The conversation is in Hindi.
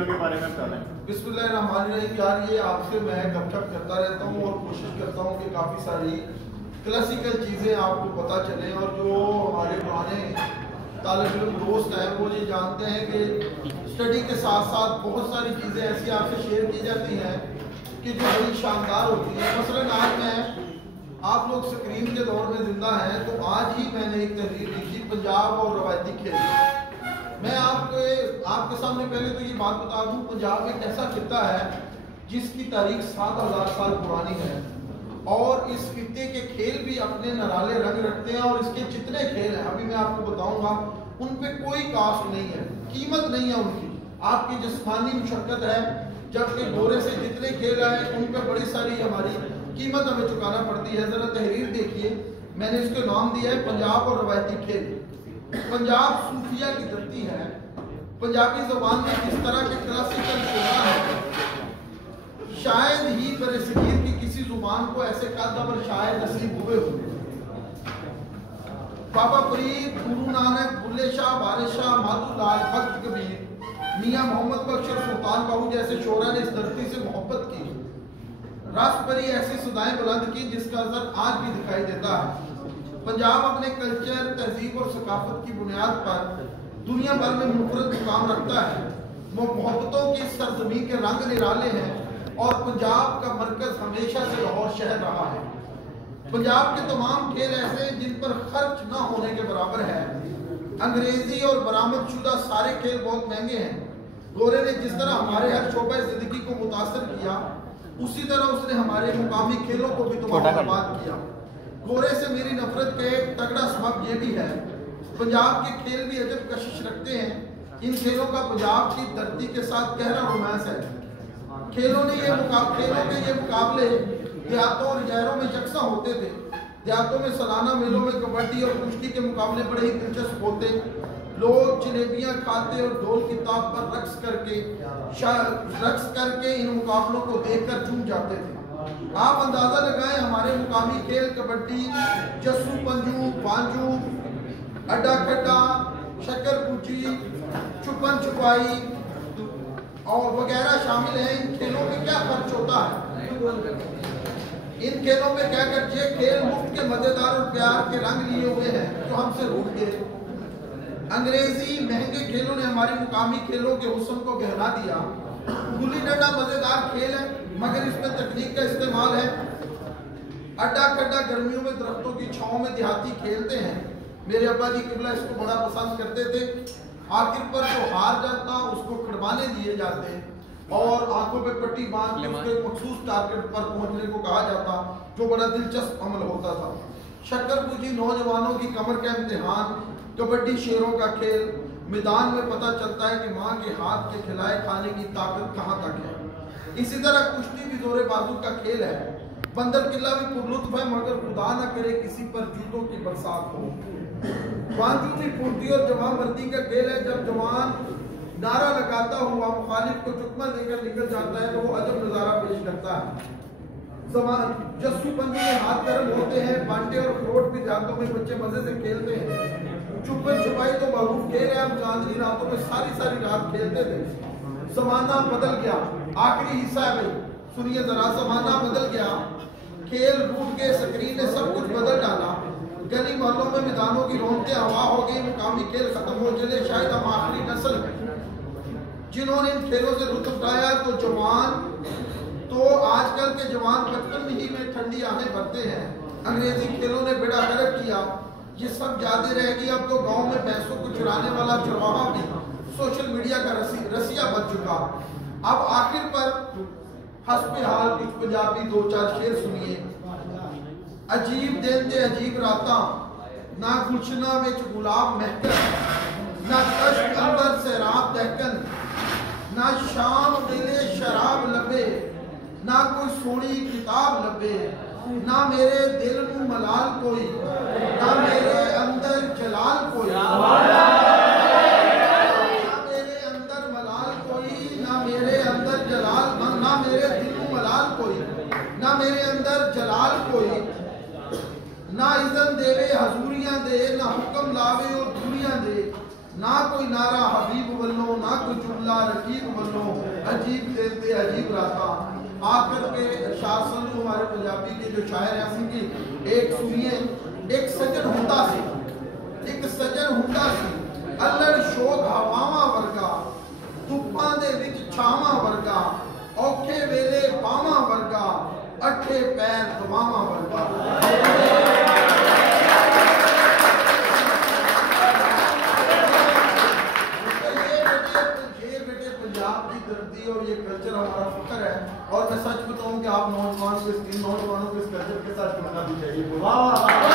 खेलों के बारे में बताएं। बिस्मिल्लाहिर्रहमानिर्रहीम। यार ये आपसे मैं गपशप करता रहता हूँ और कोशिश करता हूँ कि काफ़ी सारी क्लासिकल चीज़ें आपको पता चलें, और जो हमारे पुराने तालिब इल्म दोस्त हैं वो ये जानते हैं कि स्टडी के साथ साथ बहुत सारी चीज़ें ऐसी आपसे शेयर की जाती हैं कि जो बड़ी शानदार होती है। मसलन आज मैं, आप लोग स्क्रीन के दौर में जिंदा हैं, तो आज ही मैंने एक तहरीर लिखी पंजाब और रवायती खेल। मैं आपके सामने पहले तो ये बात बता दूं, पंजाब एक ऐसा खित्ता है जिसकी तारीख 7000 साल पुरानी है, और इस खित्ते के खेल भी अपने नराले रंग रखते हैं, और इसके जितने खेल हैं अभी मैं आपको बताऊंगा, उन पे कोई कास्ट नहीं है, कीमत नहीं है उनकी, आपकी जिस्मानी मुशक्कत है। जबकि गोरे से जितने खेल आए उन पे बड़ी सारी हमारी कीमत हमें चुकाना पड़ती है। जरा तहरीर देखिए, मैंने इसके नाम दिया है पंजाब और रवायती खेल। पंजाब सूफिया की धरती है। पंजाबी ज़बान में इस तरह के क्लासिकल शुरा है, शायद ही बरसगीर की किसी जुबान को ऐसे कादबर शायर नसीब हुए होंगे। बाबा फरीद, गुरु नानक, बुल्ले शाह, वारिस शाह, माधुलाल, भक्त कबीर, मियाँ मोहम्मद बख्श और सुल्तान बाहू जैसे शोरा ने इस धरती से मोहब्बत की, रस भरी ऐसी सदाएं बुलंद की जिसका असर आज भी दिखाई देता है। पंजाब अपने कल्चर, तहजीब और सकाफत की बुनियाद पर दुनिया भर में मुफरद मुकाम रखता है। वो मोहब्बतों की सरजमीन के रंग निराले हैं, और पंजाब का मरकज हमेशा से लाहौर शहर रहा है। पंजाब के तमाम खेल ऐसे हैं जिन पर खर्च न होने के बराबर है। अंग्रेजी और बरामदशुदा सारे खेल बहुत महंगे हैं। गोरे ने जिस तरह हमारे हर शोबे जिंदगी को मुतासर किया, उसी तरह उसने हमारे मुकामी खेलों को भी बर्बाद किया। गोरे से मेरी नफरत का एक तगड़ा सबब यह भी है, पंजाब के खेल भी अजब कशिश रखते हैं। इन खेलों का पंजाब की धरती के साथ गहरा रोमांस है। खेलों के ये मुकाबले देहातों और शहरों में यकसा होते थे। देहातों में सालाना मेलों में कबड्डी और कुश्ती के मुकाबले बड़े ही दिलचस्प होते। लोग जलेबियां खाते और ढोल की ताप पर रक्स करके इन मुकाबलों को देखकर झूम जाते थे। आप अंदाजा लगाएं, हमारे मुकामी खेल कबड्डी, जस्सू पंजू, बांजू, अड्डा कट्टा, शक्कर पूची, छुपन छुपाई और वगैरह शामिल हैं। इन खेलों में क्या खर्च होता है? इन खेलों में क्या खर्च है? खेल मुफ्त के मजेदार और प्यार के रंग लिए हुए हैं जो हमसे रूठ गए। अंग्रेजी महंगे खेलों ने हमारी मुकामी खेलों के हुस्न को गहरा दिया। गुल्ली डंडा मजेदार खेल है, मगर इसमें तकनीक का इस्तेमाल है। अड्डा कड्डा गर्मियों में दरख्तों की छांव में देहाती खेलते हैं। मेरे अब्बा जी किबला इसको बड़ा पसंद करते थे। आखिर पर जो हार जाता उसको खिड़वाने दिए जाते और आंखों पे पट्टी बांध के उसके मखसूस टारगेट पर पहुंचने को कहा जाता, जो बड़ा दिलचस्प अमल होता था। शक्कर पूजी नौजवानों की कमर का इम्तिहान, कबड्डी शेरों का खेल। मैदान में पता चलता है कि माँ के हाथ के खिलाए खाने की ताकत कहाँ तक है। इसी तरह कुश्ती भी जोरे बाजू का खेल है। बंदर किला भी पुरलुत्फ है, मगर खुदा न करे किसी पर जूतों की बरसात हो। बांजू भी फुर्ती और जवान मर्दी का खेल है। जब जवान नारा लगाता हुआ मुखालिफ को चुकमा देकर निकल जाता है तो वो अजब नजारा पेश करता है। जस्सू पंजू में हाथ गर्म होते हैं। बांटे और खरोट भी जातों में बच्चे मजे से खेलते हैं। छुपन छुपाई तो मारूफ खेल है, हम चांदनी रातों में सारी रात खेलते थे। जमाना बदल गया, आखिरी हिस्सा है भाई, सुनिए जरा। जमाना बदल गया, खेल रूठ के स्क्रीन ने सब कुछ बदल डाला। गली मोहल्लों में मैदानों की रौनकें हवा हो गई, मुकामी खेल खत्म हो चले। शायद हम आखिरी नस्ल है जिन्होंने इन खेलों से लुत्फ उठाया। तो आजकल के जवान बचपन ही में ठंडी आहें भरते हैं। अंग्रेजी खेलों ने बेड़ा गर्क किया, ये सब यादें रह गई। अब तो गांव में भैंसों को चुराने वाला चरवाहा भी सोशल मीडिया का रसिया बन चुका। अब आखिर पर हस्बे हाल कुछ पंजाबी दो चार शेर सुनिए। अजीब दिन ते अजीब राता, ना गुलशना विच गुलाब महकन, ना कश्क अंबर सैराब दहकन, ना शाम वेले शराब लबे, ना कोई सोनी किताब लबे, ना मेरे दिल नू मलाल कोई, ना मेरे अंदर जलाल कोई, ना मेरे अंदर मलाल कोई, ना मेरे अंदर जलाल, ना मेरे दिल नू मलाल कोई, ना मेरे अंदर जलाल कोई, ना इज़न देवे हजूरियां दे, ना हुक्म लावे और दूरियां दे, ना कोई नारा हबीब वल्लों, ना कोई जुमला रकीब वल्लों, अजीब देते अजीब राता। आखिर के शासन जो हमारे पंजाबी के जो शायर हैं उनकी एक सुनिए, एक सज्जन हुंदा सी, एक सज्जन हुंदा सी, अल्लड़ शोक हवावां वर्गा, धुप्पां दे विच छावां वर्गा, औखे वेले बावां वर्गा, अठे पैर दवावां वर्गा। और ये कल्चर हमारा फख्र है। और मैं सच बताऊं कि आप नौजवानों को, इन नौजवानों को इस कल्चर के साथ जुड़ना भी चाहिए।